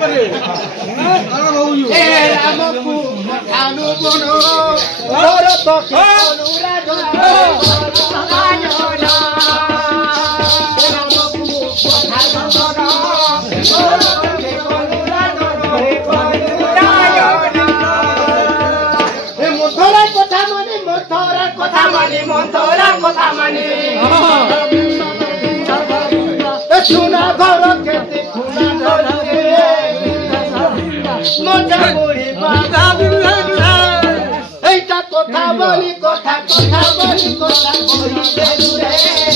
পারে এ রামপু আনু বনো ভরত কে অনুরাগ কথা মানি सुना घर केते खुना लगे मजा मोहि बाधा बिला एटा কথা বলি কথা কথা বলি কথা বলি রে